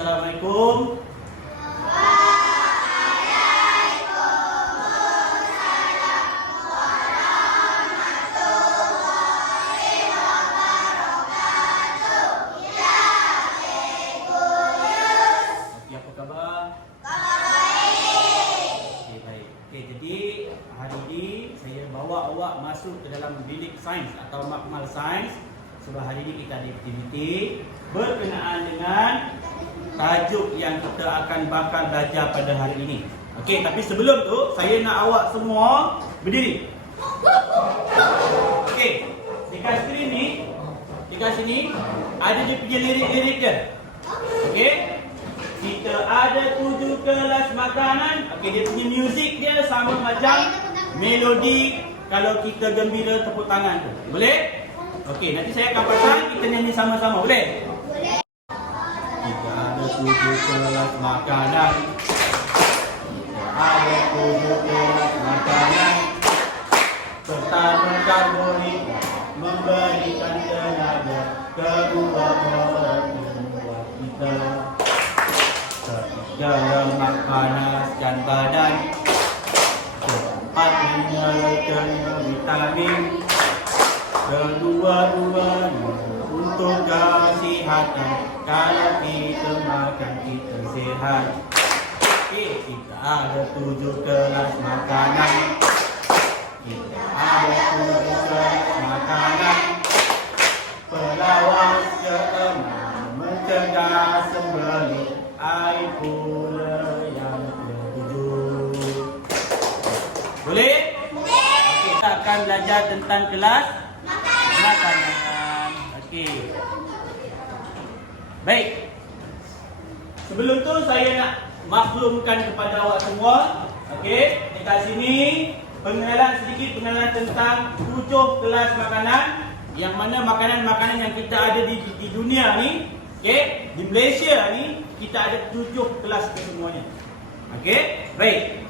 Assalamualaikum. Okey, apa khabar? Okey, baik. Okey, jadi hari ini saya bawa awak masuk ke dalam bilik sains atau makmal sains. Sebab hari ini kita ada aktiviti berkenaan dengan tajuk yang kita akan bakal belajar pada hari ini. Okey, tapi sebelum tu saya nak awak semua berdiri. Okey, dekat skrin ni, dekat sini ada dia punya lirik-lirik dia. Okey. Kita ada 7 kelas makanan. Okey, dia punya muzik dia sama macam melodi kalau kita gembira tepuk tangan tu. Boleh? Okey, nanti saya akan pasang, kita nyanyi sama-sama. Boleh? Kita ada 7 kelas makanan. Kita ada 7 kelas makanan. Pertama karbohidrat memberikan tenaga. Kedua membuat kita. Ketiga lemak panaskan badan. Keempat mineral vitamin. Kedua-duanya untuk kesihatan. Kalau kita makan kita sihat. Okey, kita ada 7 kelas makanan. Kita ada 7 kelas makanan. Pelawas keenam mencegah sembelih. Air pula yang ketujuh. Boleh? Boleh. Okey, kita akan belajar tentang kelas makanan. Okey. Baik. Sebelum tu saya nak maklumkan kepada awak semua. Okey, dekat sini sedikit pengenalan tentang 7 kelas makanan. Yang mana makanan-makanan yang kita ada di dunia ni, okey, di Malaysia ni kita ada 7 kelas kesemuanya. Okey, baik.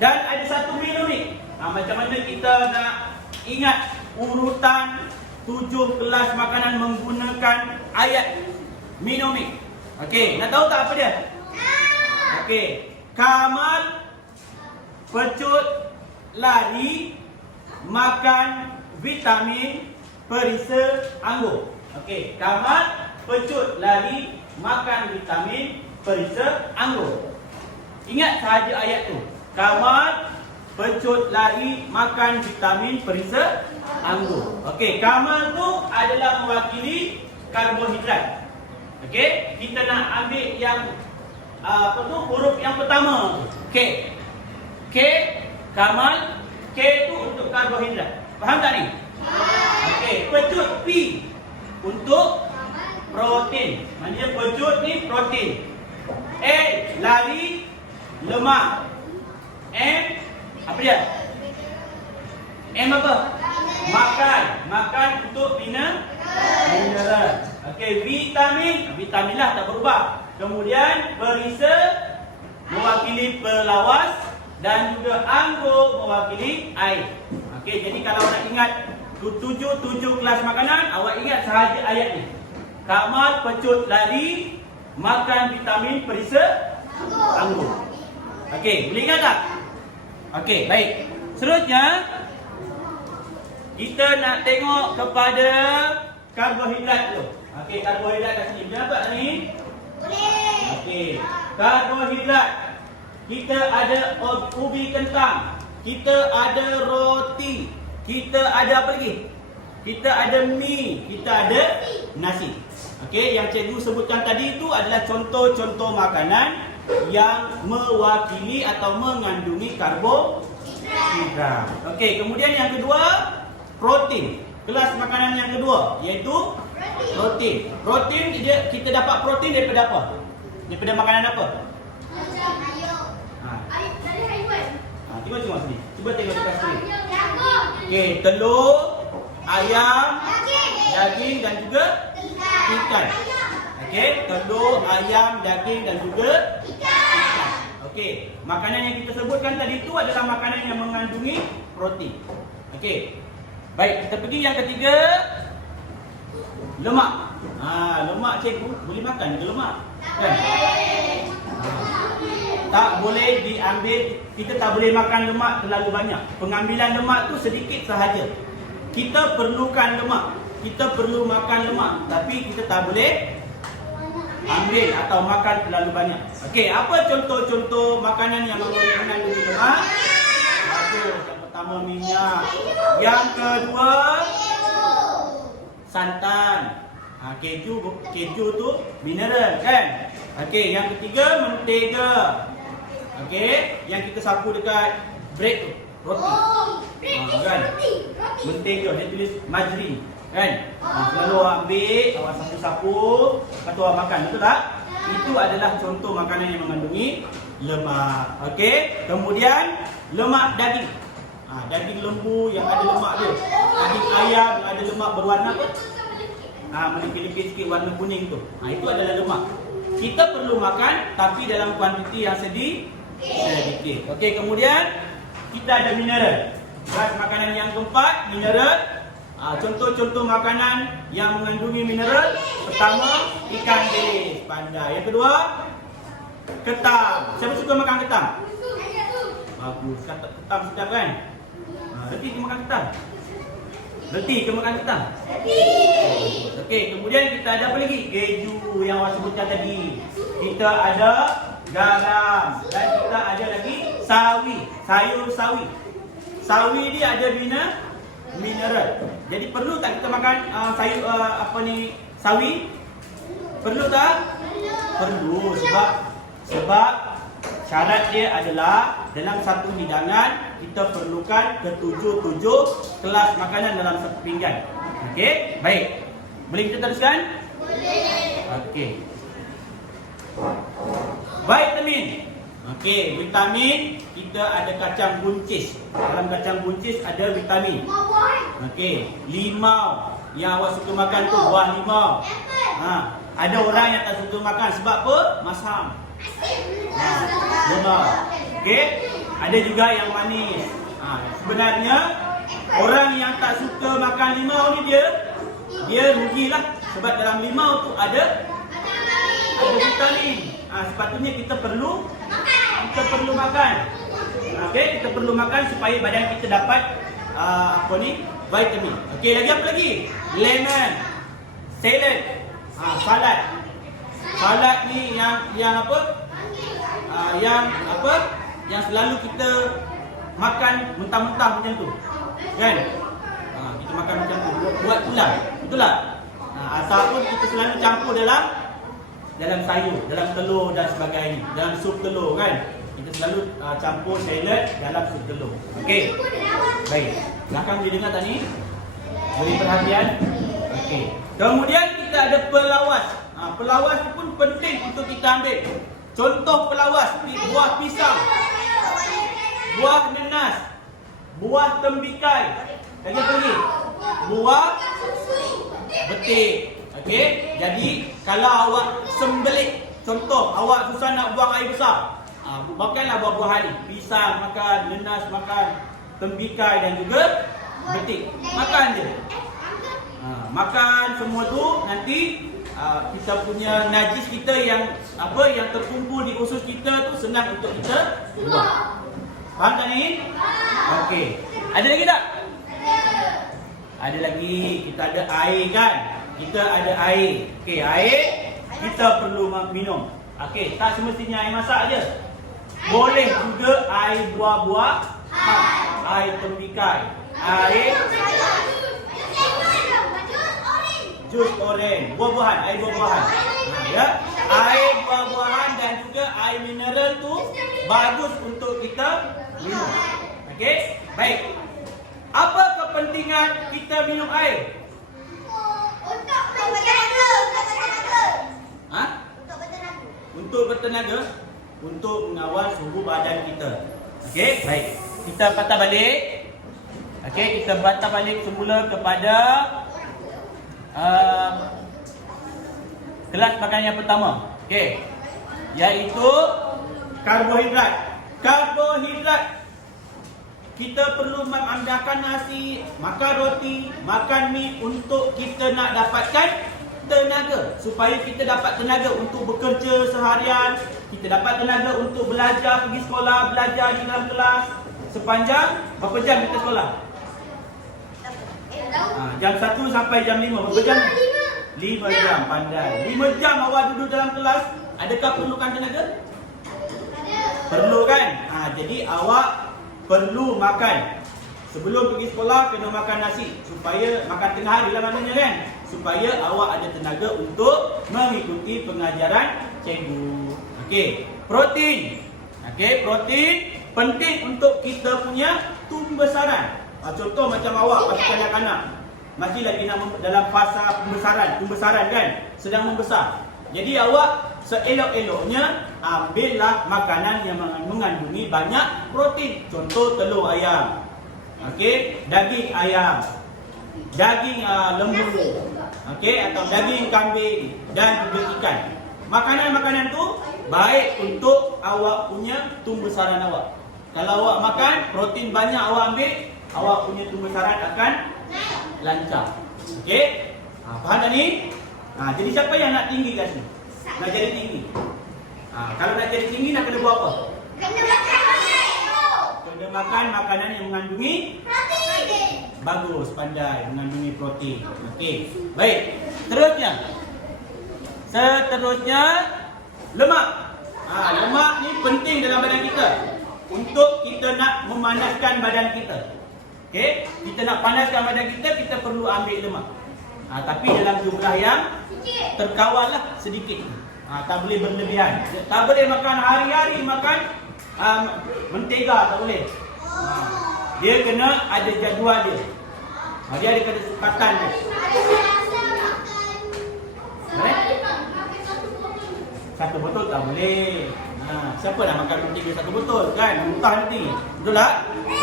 Dan ada satu menu ni. Macam mana kita nak ingat urutan 7 kelas makanan menggunakan ayat minum ni. Okey, nak tahu tak apa dia? Okey, Kamal pecut lari makan vitamin perisa anggur. Okey, Kamal pecut lari makan vitamin perisa anggur. Ingat sahaja ayat tu. Kamal pecut lari makan vitamin perisa anggur. Okey, Kamal tu adalah mewakili karbohidrat. Okey, kita nak ambil yang huruf yang pertama. K. K, Kamal. K tu untuk karbohidrat. Faham tak ni? Okey, pecut P untuk protein. Maknanya pecut ni protein. A, lari, lemak. M, apa dia? M apa? Makan. Makan untuk mineral. Okey, vitamin lah tak berubah. Kemudian perisa mewakili pelawas dan juga anggur mewakili air. Okey, jadi kalau nak ingat 7 kelas makanan, awak ingat sahaja ayat ni. Kamal pecut lari makan vitamin perisa anggur. Okey, boleh ingat tak? Okey, baik. Seterusnya kita nak tengok kepada karbohidrat tu. Okey, karbohidrat kat sini. Boleh nampak tak ni? Boleh. Okey, karbohidrat. Kita ada ubi kentang. Kita ada roti. Kita ada apa lagi? Kita ada mie. Kita ada nasi. Okey, yang cikgu sebutkan tadi itu adalah contoh-contoh makanan yang mewakili atau mengandungi karbohidrat. Okey, kemudian yang kedua, protein. Kelas makanan yang kedua iaitu protein. Protein kita dapat protein daripada apa? Daripada makanan apa? Macam ayam. Dari haiwan. Tengok sini. Cuba tengok dekat sini. Okey, telur, ayam, daging dan juga ikan. Okey, telur, ayam, daging dan juga ikan. Okey, makanan yang kita sebutkan tadi itu adalah makanan yang mengandungi protein. Okey. Baik, kita pergi yang ketiga. Lemak. Lemak cikgu boleh makan ke lemak? Kan? Tak boleh diambil, kita tak boleh makan lemak terlalu banyak. Pengambilan lemak tu sedikit sahaja. Kita perlukan lemak, kita perlu makan lemak, tapi kita tak boleh ambil atau makan terlalu banyak. Okey, apa contoh-contoh makanan yang mengandungi lemak? Bagus. Yang pertama minyak. Yang kedua santan. Keju tu mineral kan? Okey, yang ketiga mentega. Okey, yang kita sapu dekat bread tu, roti. Kan? Mentega, dia tulis margarine kan? Selalu ambil, awak sapu-sapu, lepas tu awak makan, betul tak? Itu adalah contoh makanan yang mengandungi lemak. Okey, kemudian lemak daging. Daging lembu yang ada lemak dia. Daging ayam yang ada lemak berwarna apa? Melipis-lipis sikit warna kuning tu. Itu adalah lemak. Kita perlu makan tapi dalam kuantiti yang sedikit. Okey, kemudian kita ada mineral. Beras makanan yang keempat, mineral. Contoh-contoh makanan yang mengandungi mineral. Pertama, ikan bilis, pandai. Yang kedua, ketam. Siapa suka makan ketam? Bagus. Ketam sedap kan? Reti ke makan ketam? Reti ke makan ketam? Okey, kemudian kita ada apa lagi? Keju yang awak sebutkan tadi. Kita ada garam. Dan kita ada lagi sawi, sayur sawi. Sawi dia ada mineral. Jadi perlu tak kita makan sayur sawi? Perlu tak? Perlu sebab syarat dia adalah dalam satu hidangan kita perlukan ketujuh kelas makanan dalam satu pinggan. Okey, baik. Boleh kita teruskan? Boleh. Okey. Vitamin. Okey, vitamin kita ada kacang buncis. Dalam kacang buncis ada vitamin. Okey, limau. Yang awak suka makan tu buah limau. Ada orang yang tak suka makan sebab apa? Masam. Limau. Okey, ada juga yang manis. Sebenarnya orang yang tak suka makan limau ni dia rugilah sebab dalam limau tu ada vitamin. Sepatutnya kita perlu makan. Okey, kita perlu makan supaya badan kita dapat vitamin. Okey, lagi apa lagi? Lemon, salad, salad. Salad ni yang apa? Yang selalu kita makan mentah-mentah macam tu. Kan? Kita makan macam tu, buat tulang. Betul tak? Ataupun kita selalu campur dalam sayur, dalam telur dan sebagainya, dalam sup telur kan. Kita selalu campur salad dalam sup telur. Okey. Baik. Belakang boleh dengar tak ni? Beri perhatian. Okey. Kemudian kita ada pelawas. Pelawas itu pun penting untuk kita ambil. Contoh pelawas, buah pisang, buah nenas, buah tembikai. Lagi apa lagi? Buah betik. Okey, jadi kalau awak sembelit, contoh awak susah nak buang air besar, makanlah buah-buahan ni. Pisang makan, nenas makan, tembikai dan juga betik. Makan je. Makan semua tu, nanti kita punya najis kita yang terkumpul di usus kita tu senang untuk kita buang. Faham tak ni? Okey. Ada lagi tak? Ada lagi. Kita ada air kan? Kita ada air. Okey, air kita perlu minum. Okey, tak semestinya air masak aje. Boleh juga air buah-buah, air tembikai, air jus oren, buah-buahan, air buah-buahan. Ya, air buah-buahan dan juga air mineral tu bagus untuk kita minum. Okey, baik. Apa kepentingan kita minum air? Untuk bertenaga, untuk mengawal suhu badan kita. Okey, baik. Kita patah balik. Okey, kita patah balik semula kepada kelas makanan yang pertama. Okey. Iaitu karbohidrat. Karbohidrat. Kita perlu makan nasi, makan roti, makan mi untuk kita nak dapatkan tenaga. Supaya kita dapat tenaga untuk bekerja seharian, kita dapat tenaga untuk belajar, pergi sekolah, belajar di dalam kelas. Sepanjang berapa jam kita sekolah? Jam 1 sampai jam 5. Berapa jam? 5 jam, pandai. 5 jam awak duduk dalam kelas, adakah perlukan tenaga? Perlu kan? Jadi awak perlu makan. Sebelum pergi sekolah kena makan nasi supaya makan tengah hari lah maknanya kan, supaya awak ada tenaga untuk mengikuti pengajaran cikgu. Okey, protein. Okey, protein penting untuk kita punya tumbesaran. Contoh macam awak masih kanak-kanak, masih lagi dalam fasa pembesaran kan, sedang membesar. Jadi awak seelok-eloknya ambillah makanan yang mengandungi banyak protein. Contoh telur ayam. Okey, daging ayam, daging lembu, okey, atau daging kambing dan juga ikan. Makanan-makanan tu baik untuk awak punya tumbesaran awak. Kalau awak makan protein banyak awak ambil, awak punya tumbesaran akan lancar. Okey? Faham tak ni? Jadi siapa yang nak tinggi kat sini? Nak jadi tinggi. Kalau nak jadi tinggi nak kena buat apa? Kena makan makanan yang mengandungi protein. Bagus, pandai, mengandungi protein. Okey. Baik. Seterusnya lemak. Lemak ni penting dalam badan kita untuk kita nak memanaskan badan kita. Okey, kita nak panaskan badan kita, kita perlu ambil lemak. Tapi dalam jumlah yang terkawal lah sedikit. Tak boleh berlebihan. Tak boleh makan hari-hari makan mentega, tak boleh. Dia kena ada jadual dia. Dia ada kesempatan dia. Satu botol tak boleh. Siapa nak makan mentega satu botol kan? Muntah nanti. Betul tak?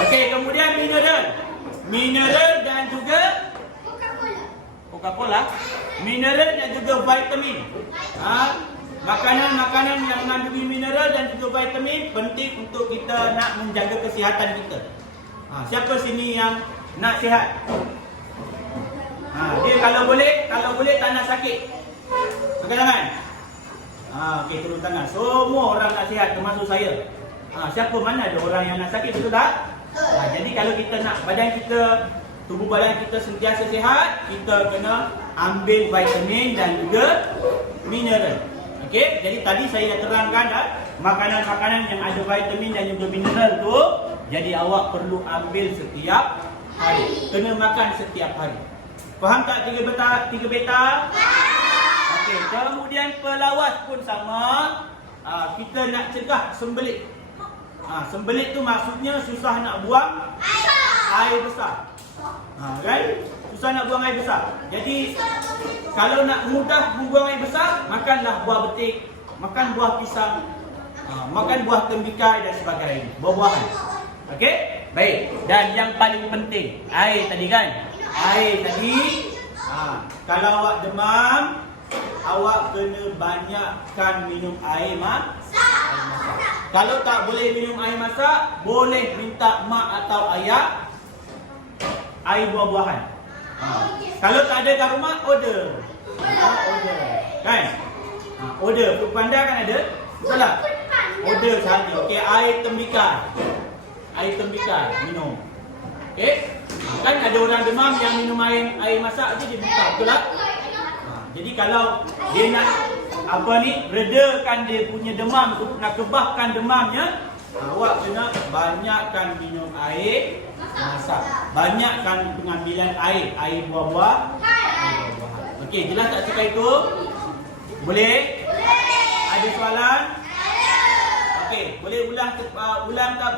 Okey, kemudian mineral dan juga Coca-Cola. Mineral dan juga vitamin. Makanan-makanan yang mengandungi mineral dan juga vitamin penting untuk kita nak menjaga kesihatan kita. Siapa sini yang nak sihat? Dia kalau boleh tak nak sakit. Angkat tangan. Okey, turun tangan. Semua orang nak sihat termasuk saya. Siapa mana ada orang yang nak sakit, betul tak? Jadi kalau kita nak tubuh badan kita sentiasa sihat, kita kena ambil vitamin dan juga mineral. Okey, jadi tadi saya dah terangkan makanan-makanan yang ada vitamin dan juga mineral tu, jadi awak perlu ambil setiap hari. Kena makan setiap hari. Faham tak 3 beta? Okey, kemudian pelawas pun sama. Kita nak cegah sembelit. Sembelit tu maksudnya susah nak buang air besar. Kan? Susah nak buang air besar. Jadi kalau nak mudah membuang air besar, makanlah buah betik, makan buah pisang, makan buah tembikai dan sebagainya, buah-buahan. Okey? Baik. Dan yang paling penting, air tadi kan? Air tadi, kalau awak demam, awak kena banyakkan minum air masak. Kalau tak boleh minum air masak, boleh minta mak atau ayah air buah-buahan. Kalau tak ada kat rumah, order. Kan? Order. Food Panda kan ada? Betul tak? Order sahaja. Okey, air tembikai. Air tembikai minum. Okey? Kan ada orang demam yang minum air masak je dia buka, betul tak? Jadi kalau dia nak redakan dia punya demam, nak kebahkan demamnya, awak kena banyakkan minum air masak. Banyakkan pengambilan air buah-buah. Okey, jelas tak cakap itu? Boleh? Ada soalan? Okey, boleh ulang tak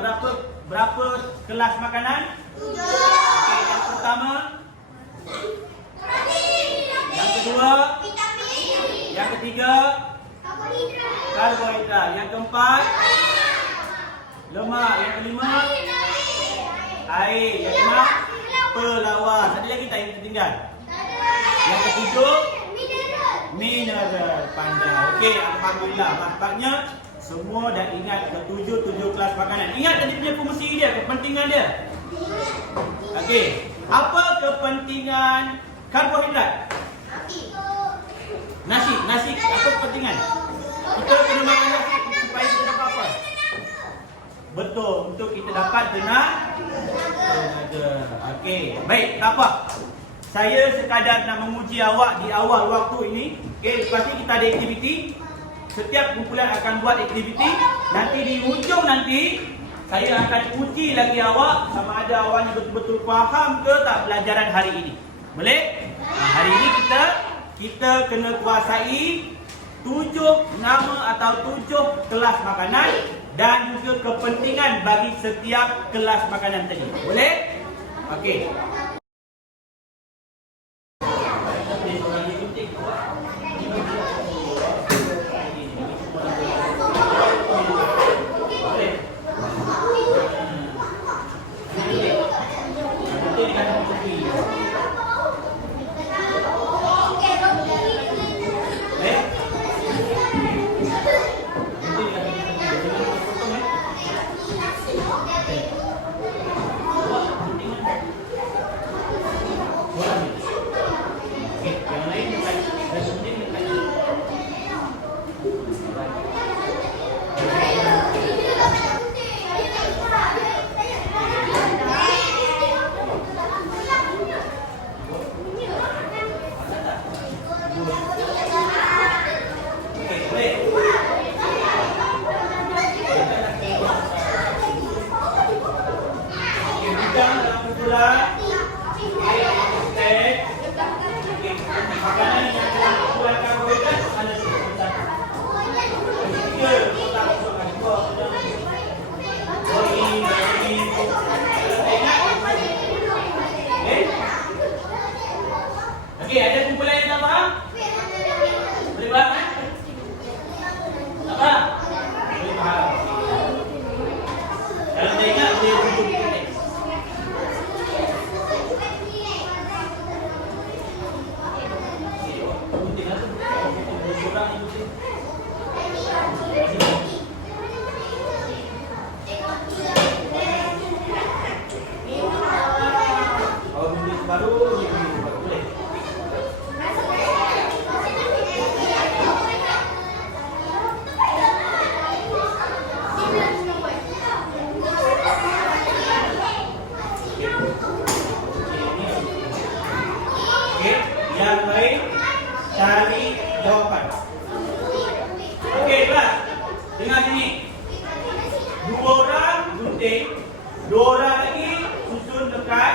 berapa kelas makanan? 7. Okey, yang pertama. Yang kedua. Yang ketiga. Karbohidrat. Yang keempat. Lemak. Yang kelima. Air. Yang keenam. Pelawas. Ada lagi tak yang tertinggal? Yang ketujuh. Mineral. Pandai. Okey, alhamdulillah. Nampaknya semua dah ingat ketujuh kelas makanan. Ingat tadi punya fungsi dia, kepentingan dia. Okey, apa kepentingan karbohidrat? Nasi apa kepentingan? Kita kena makan nasi supaya kita dapat apa? Betul, untuk kita dapat tenaga. Okey, baik, tak apa. Saya sekadar nak menguji awak di awal waktu ini. Okey, lepas ni kita ada aktiviti. Setiap kumpulan akan buat aktiviti. Nanti di ujung nanti saya akan uji lagi awak sama ada awaknya betul-betul faham ke tak pelajaran hari ini. Boleh? Hari ini kita kena kuasai 7 nama atau 7 kelas makanan dan juga kepentingan bagi setiap kelas makanan tadi. Boleh? Okey. Okey, ada kumpulan yang tak faham? Boleh faham kan? Tak faham? Boleh faham. Kalau tak ingat, boleh rujuk di teks. Putih lah tu. Orang ni putih. Kalau putih baru, boleh. Yang baik, cari jawapan. Okey, kelas. Dengar sini. 2 orang gunting, 2 orang lagi susun dekat.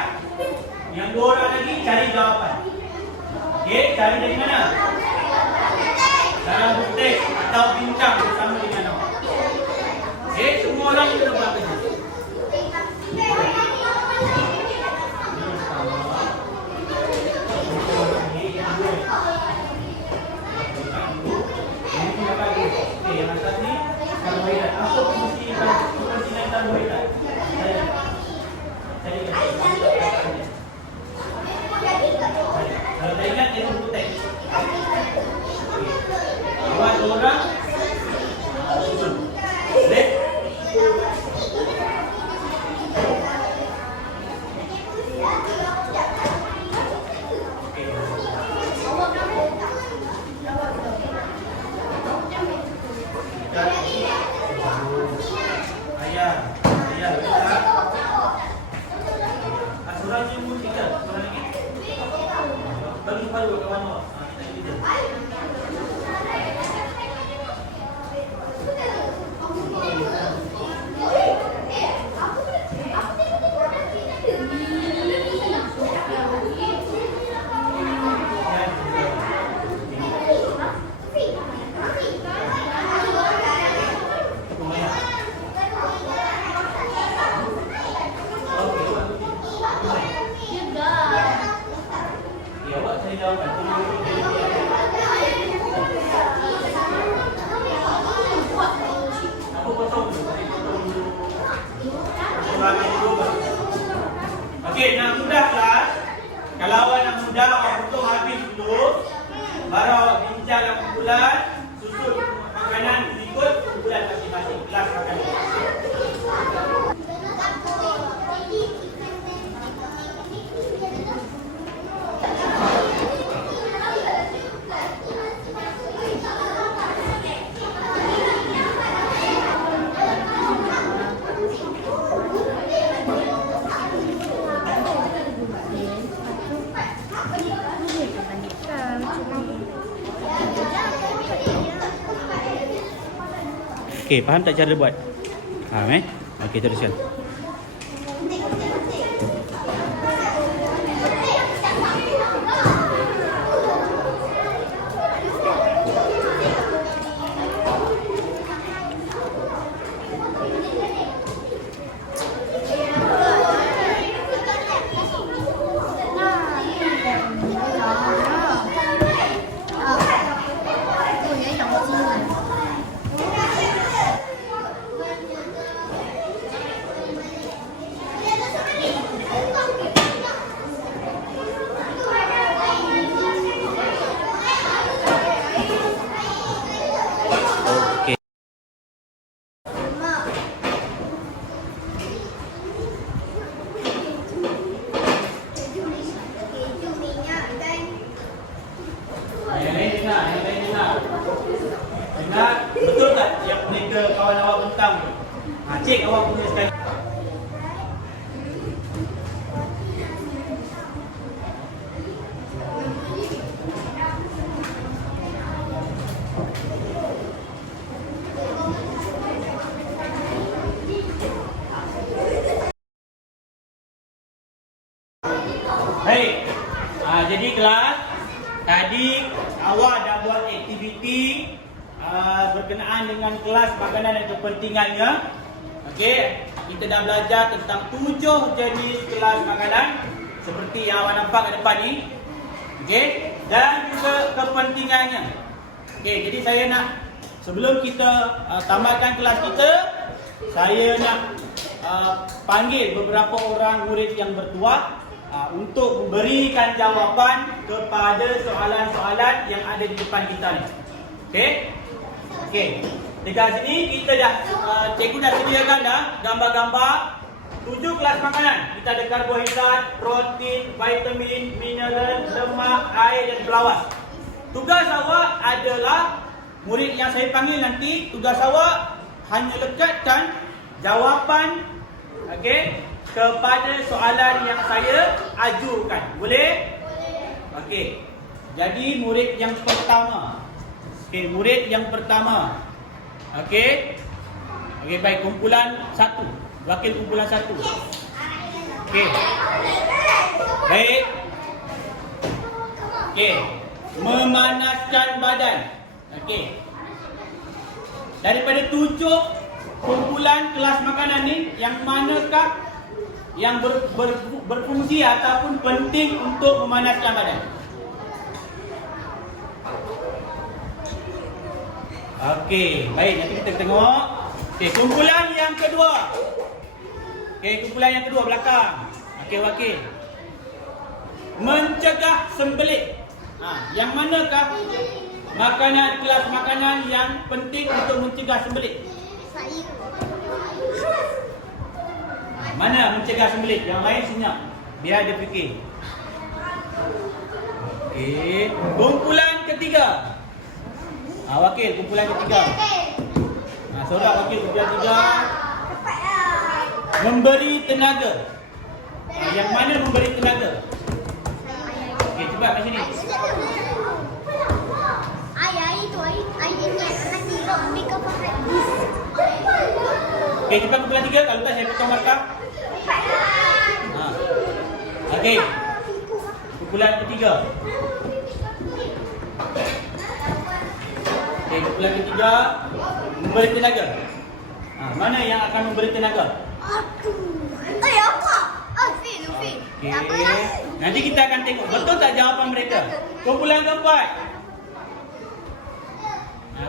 Yang 2 orang lagi cari jawapan. Okey, cari dari mana? Dalam buku atau bincang bersama dengan awak. Okey, semua orang kita buat kerja. Yang atas ni karbohidrat. Apa kepentingan karbohidrat? Kalau tak ingat, tengok buku teks. Awak 2 orang susun. Boleh? Asuransi umur 3. Seorang lagi. Bagi paru ke mana? Kita kita. Okey, nak mudah kelas. Kalau awak nak mudah, awak potong habis dulu. Baru awak bincang dalam kumpulan, susun makanan ikut kumpulan masing-masing. Kelas makanan. Okey, faham tak cara buat? Faham Okey, teruskan. Yang lain dengar. Dengar, betul tak yang mereka kawan awak bentang tu? Cik awak punya sekali. Baik. Jadi kelas tadi awak dah buat aktiviti berkenaan dengan kelas makanan dan kepentingannya. Okey, kita dah belajar tentang 7 jenis kelas makanan seperti yang awak nampak kat depan ni. Okey, dan juga kepentingannya. Okey, jadi saya nak sebelum kita tamatkan kelas kita, saya nak panggil beberapa orang murid yang bertuah untuk memberikan jawapan kepada soalan-soalan yang ada di depan kita ni. Okey? Okey. Dekat sini kita dah cikgu dah sediakan dah gambar-gambar 7 kelas makanan. Kita ada karbohidrat, protein, vitamin, mineral, lemak, air dan flawas. Tugas awak adalah murid yang saya panggil nanti, tugas awak hanya lekatkan jawapan kepada soalan yang saya ajukan. Boleh? Okey. Jadi murid yang pertama. Okey, murid yang pertama. Okey. Okey, baik, kumpulan 1. Wakil kumpulan 1. Okey. Baik. Okey. Memanaskan badan. Okey. Daripada 7 kumpulan kelas makanan ni, yang manakah yang berfungsi ataupun penting untuk memanaskan badan? Okey, baik, nanti kita tengok. Okey, kumpulan yang kedua. Okey, kumpulan yang kedua belakang. Okey, wakil. Mencegah sembelit. Yang manakah makanan, kelas makanan yang penting untuk mencegah sembelit? Mana mencegah sembelit? Yang lain senyap. Biar dia fikir. Okey. Kumpulan ketiga. Wakil, kumpulan ketiga. Sorak wakil kumpulan ketiga. Memberi tenaga. Yang mana memberi tenaga? Okey, cuba kat sini. Okey, cepat kumpulan 3. Kalau tak saya potong markah. Okey. Kumpulan ketiga. Okey, kumpulan ketiga memberi tenaga. Mana yang akan memberi tenaga? Aku. Okey. Nanti kita akan tengok betul tak jawapan mereka. Kumpulan keempat.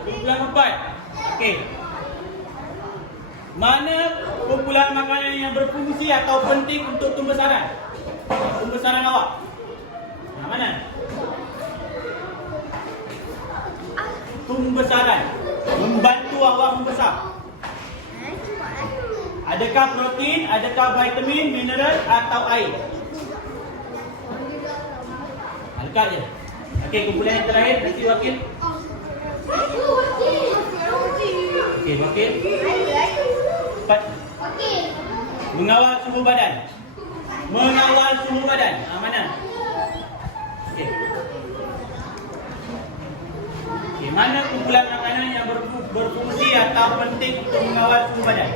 Kumpulan keempat. Okey. Mana kumpulan makanan yang berfungsi atau penting untuk pembesaran? Pembesaran awak. Mana? Pembesaran. Membantu awak membesar. Adakah protein, adakah vitamin, mineral atau air? Dekat je. Okey, kumpulan yang terakhir nanti wakil. Okey, wakil. Cepat. Mengawal suhu badan. Mengawal suhu badan. Mana? Okey. Okey, mana kumpulan makanan yang berfungsi atau penting untuk mengawal suhu badan?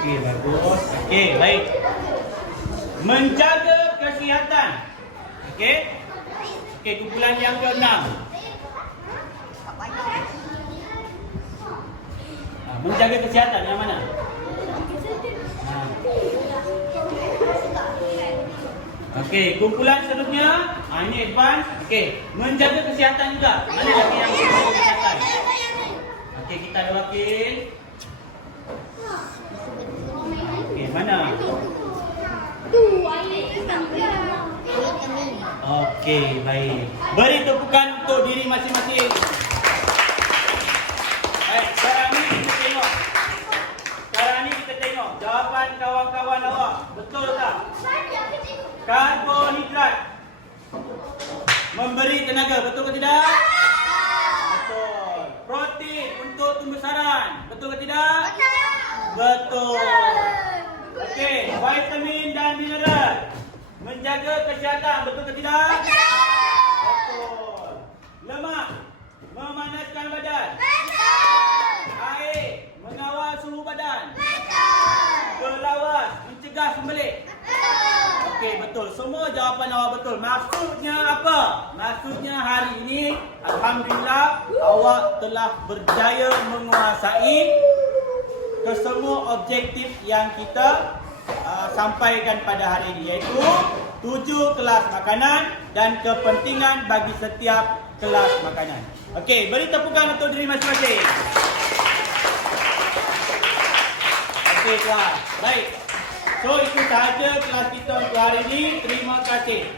Okey, bagus. Okey, baik. Menjaga kesihatan. Okey. Okey, kumpulan yang ke-6. Menjaga kesihatan yang mana? Okey, kumpulan seterusnya. Ini advance. Okey, menjaga kesihatan juga. Mana lagi yang menjaga kesihatan? Okey, kita ada wakil. Okey, mana? Okey, baik. Beri tepukan untuk diri masing-masing. Baik, sekarang ni kita tengok. Sekarang ni kita tengok jawapan kawan-kawan awak. Betul tak? Karbohidrat memberi tenaga, betul ke tidak? Betul. Protein untuk tumbuh-sarang, betul ke tidak? Betul. Okey, vitamin dan mineral menjaga kesihatan, betul ke tidak? Betul. Lemak memanaskan badan. Air mengawal suhu badan. Berlawas mencegah sembelit. Okey, betul. Semua jawapan awak betul. Maksudnya apa? Maksudnya hari ini alhamdulillah awak telah berjaya menguasai kesemua objektif yang kita sampaikan pada hari ini, iaitu 7 kelas makanan dan kepentingan bagi setiap kelas makanan. Okey, beri tepukan untuk diri masing-masing. Okey, kelas. Baik. So, itu sahaja kelas kita untuk hari ini. Terima kasih.